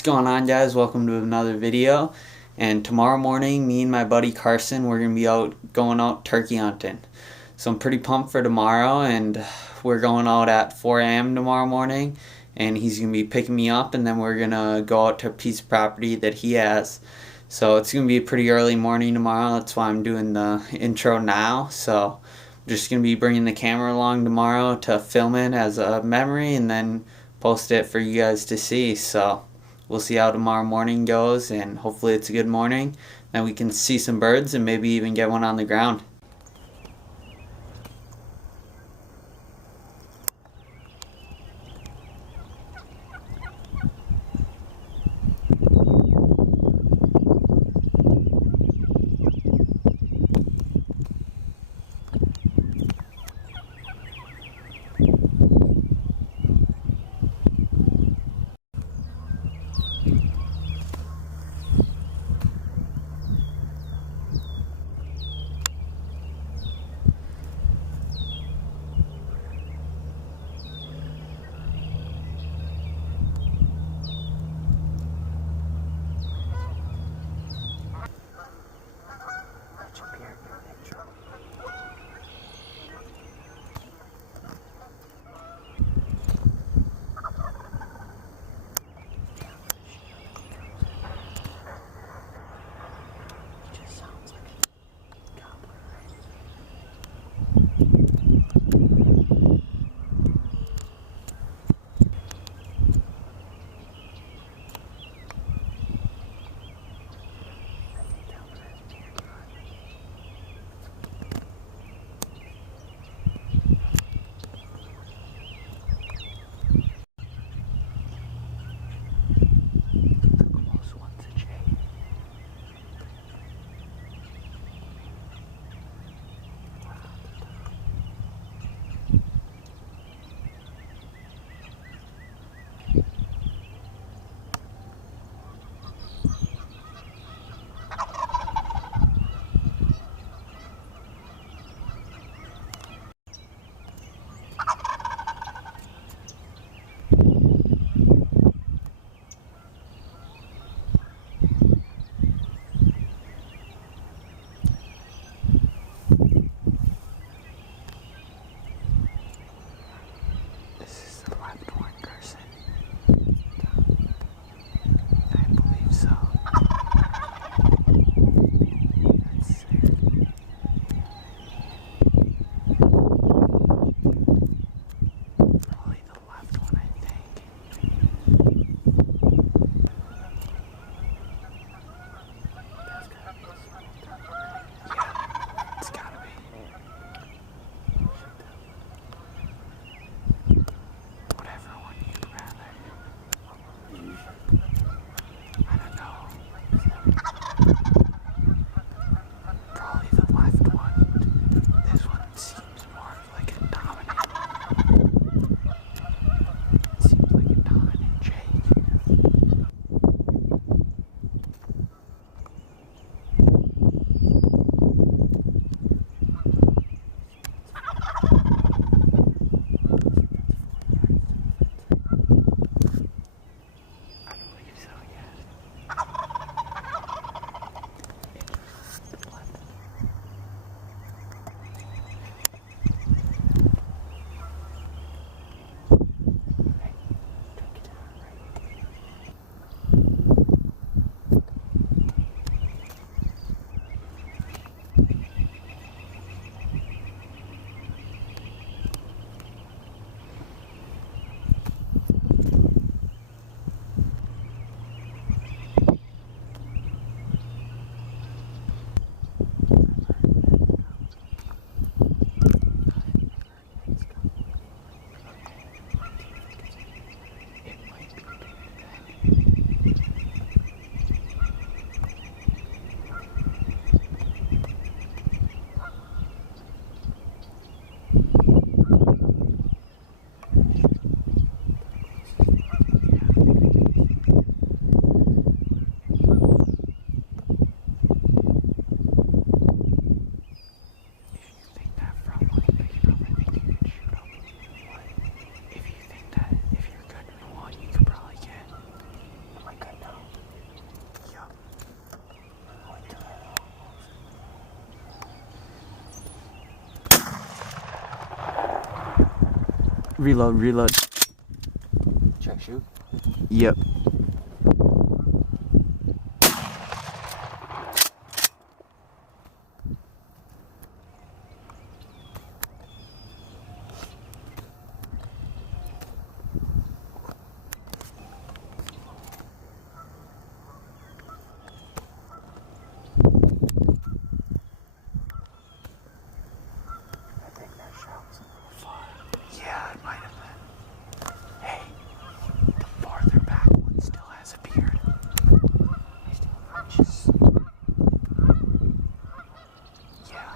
What's going on, guys? Welcome to another video. And tomorrow morning, me and my buddy Carson, we're going to be going out turkey hunting. So I'm pretty pumped for tomorrow, and we're going out at 4 a.m. tomorrow morning, and he's going to be picking me up, and then we're going to go out to a piece of property that he has. So it's going to be a pretty early morning tomorrow. That's why I'm doing the intro now. So I'm just going to be bringing the camera along tomorrow to film it as a memory and then post it for you guys to see. So we'll see how tomorrow morning goes, and hopefully it's a good morning. Then we can see some birds and maybe even get one on the ground. Reload. Check shoot. Yep. Yeah, it might have been. Hey, the farther back one still has a beard. He's still just... Yeah,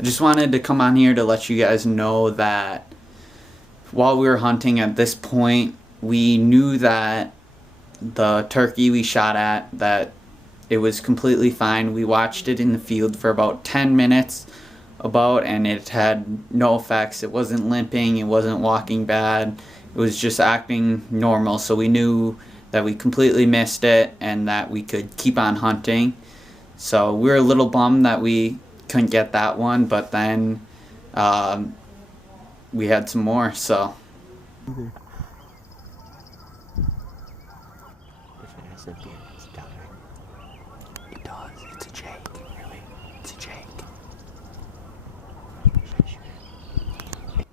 I just wanted to come on here to let you guys know that while we were hunting at this point, we knew that the turkey we shot at, that it was completely fine. We watched it in the field for about 10 minutes and it had no effects. It wasn't limping, it wasn't walking bad, it was just acting normal. So we knew that we completely missed it and that we could keep on hunting. So we were a little bummed that we couldn't get that one, but then we had some more, so. if it has a beard, it's down right. It does. It's a Jake. Really? It's a Jake. Should I shoot it?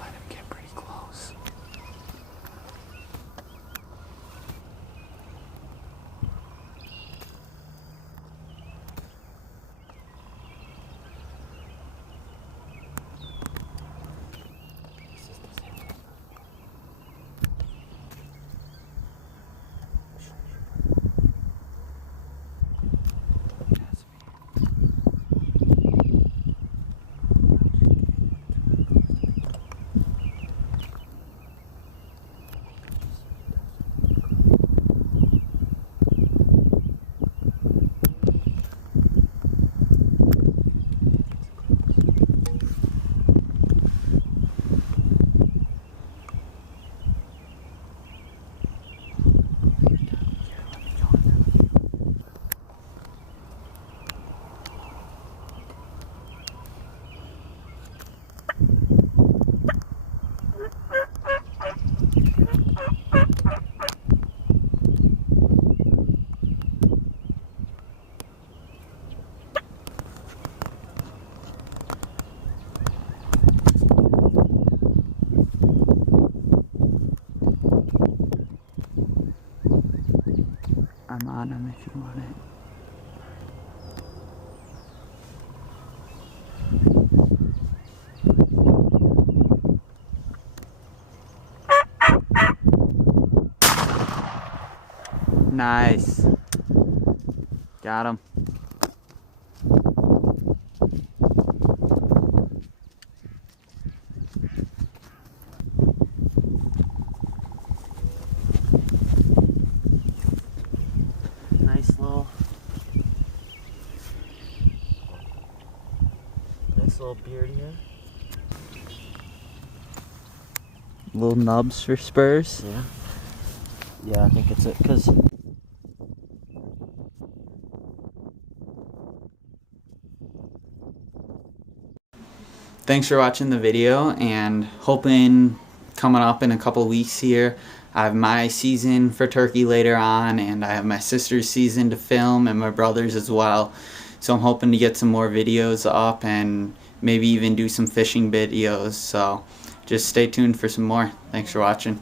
Let him get pretty close. I'm on him if you want it. Nice. Got him. Nice little beard here. Little nubs for spurs. Yeah. Yeah, I think it's it, because Thanks for watching the video, and hoping coming up in a couple weeks here, I have my season for turkey later on, and I have my sister's season to film and my brother's as well. So I'm hoping to get some more videos up and maybe even do some fishing videos. So just stay tuned for some more. Thanks for watching.